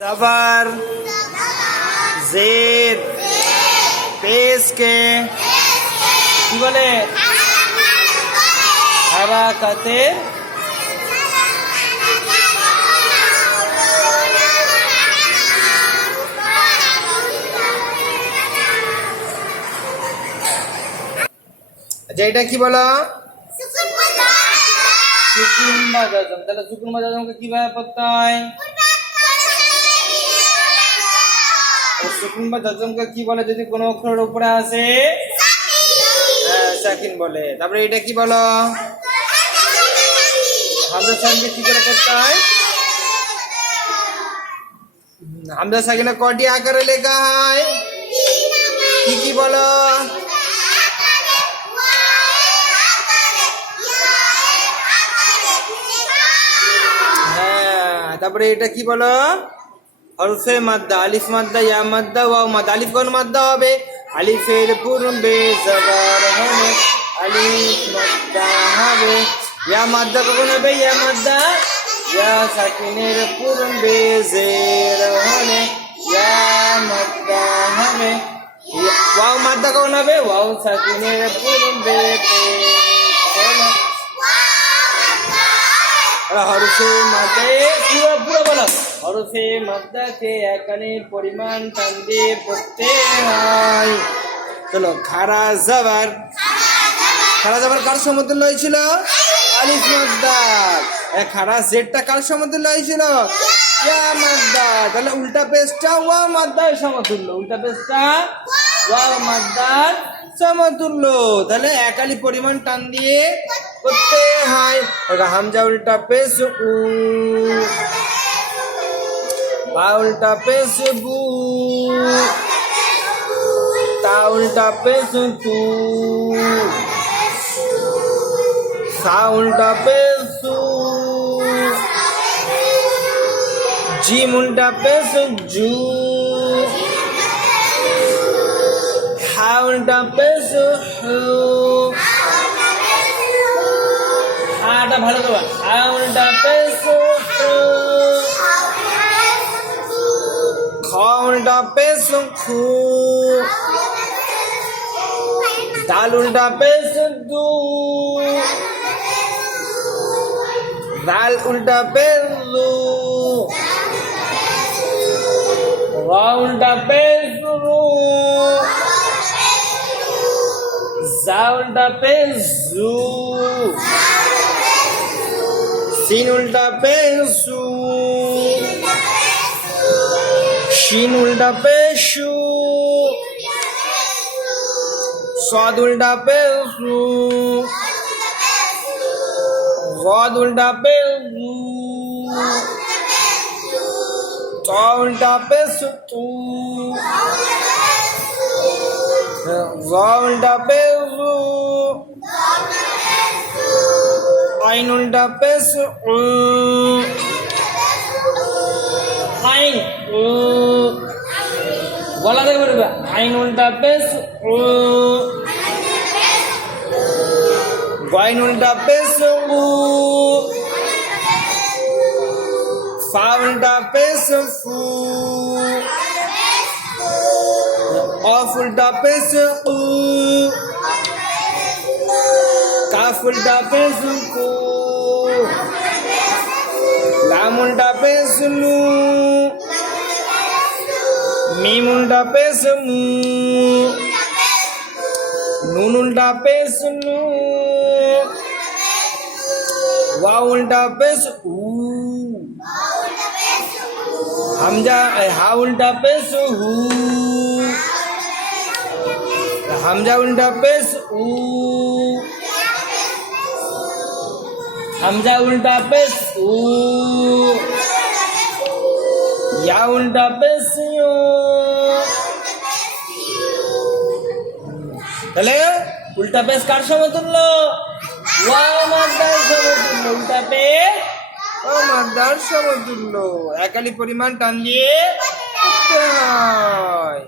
जबर जेद पेश के কি বলে হারাকাতে আচ্ছা এটা কি বলো সুকুন বা জজম তাহলে সুকুন বা জজমকে কিভাবে পড়তে হয় সুকুন বা জজমকে কি বলে যদি কোনো অক্ষরের উপরে আসে সাকিন বলে তারপরে এটা কি বলো হামজা সাকিনকে কি করে পড়তে হয় হামজা সাকিনে কয়টি আকারে লেখা হয় কি কি বলো হ্যাঁ তারপরে এটা কি বলো হরফে মাদ্দা আলিফ মাদ্দা ইয়া মাদ্দা ওয়াও মাদ্দা আলিফ কোন মাদ্দা হবে আলিফের পূর্বে জবর হবে আলিফ মাদ্দা হবে ইয়া মাদ্দা কখন হবে ইয়া মাদ্দা ইয়া সাকিনের পূর্বে জের হবে ইয়া মাদ্দা হবে ওয়াও মাদ্দা কখন হবে ওয়াও সাকিনের পূর্বে হরফে মাদ্দা পুরো বলো হরফে মাদ্দাকে একানে পরিমাণ টান দিয়ে পড়তে হয় চলো খারা জবর কার সমতুল্য হয়েছিল আলিফ মাদ্দা খারা জেডটা কার সমতুল্য হয়েছিল ইয়া মাদ্দা তাহলে উল্টা পেজটা ওয়া মাদ্দার সমতুল্য উল্টা পেজটা ওয়া মাদ্দার সমতুল্য তাহলে একালি পরিমাণ টান দিয়ে করতে হয় হামজা উল্টা পেজ উ বা উল্টা পেজ বু তা উল্টা পেজ তু সা উল্টা পেজ সু জিম উল্টা পেজ জু হা উল্টা পেজ হু হাটা ভালো দেবা হা উল্টা পেজ হু খ উল্টা পেজ খু দাল উল্টা পেজ দু দাল উল্টা পেজ দু রা উল্টা পেজ রু জা উল্টা পেজ জু সিন উল্টা পেজ সু শিন উল্টা পেজ শু সাদ উল্টা পেজ সু গাদ উল্টা পেজ গু তা উল্টা পেজ তু যা উল্টা পেজ জু আইন উল্টা পেজ উ আইন উ বলা দেখবে আইন উল্টা পেজ উ গাইন উল্টা পেজ উ ফা উল্টা পেজ ফু কফ উল্টা পেজ উ কাফ উল্টা পেজ কু লাম উল্টা পেজ লু মিম উল্টা পেজ মু নুন উল্টা পেজ নু ওয়াও উল্টা পেজ উ হামজা হা উল্টা পেজ হু হামজা উল্টা পেজ উ হামজা উল্টা পেজ উ ইয়া উল্টা পেজ ইউ তাহলে উল্টা পেজ কার সমতুল্য ওয়া মাদ্দার সমতুল্য উল্টা পেজ ও মাদ্দার সমতুল্য একালি পরিমাণ টান দিয়ে করতে হয়।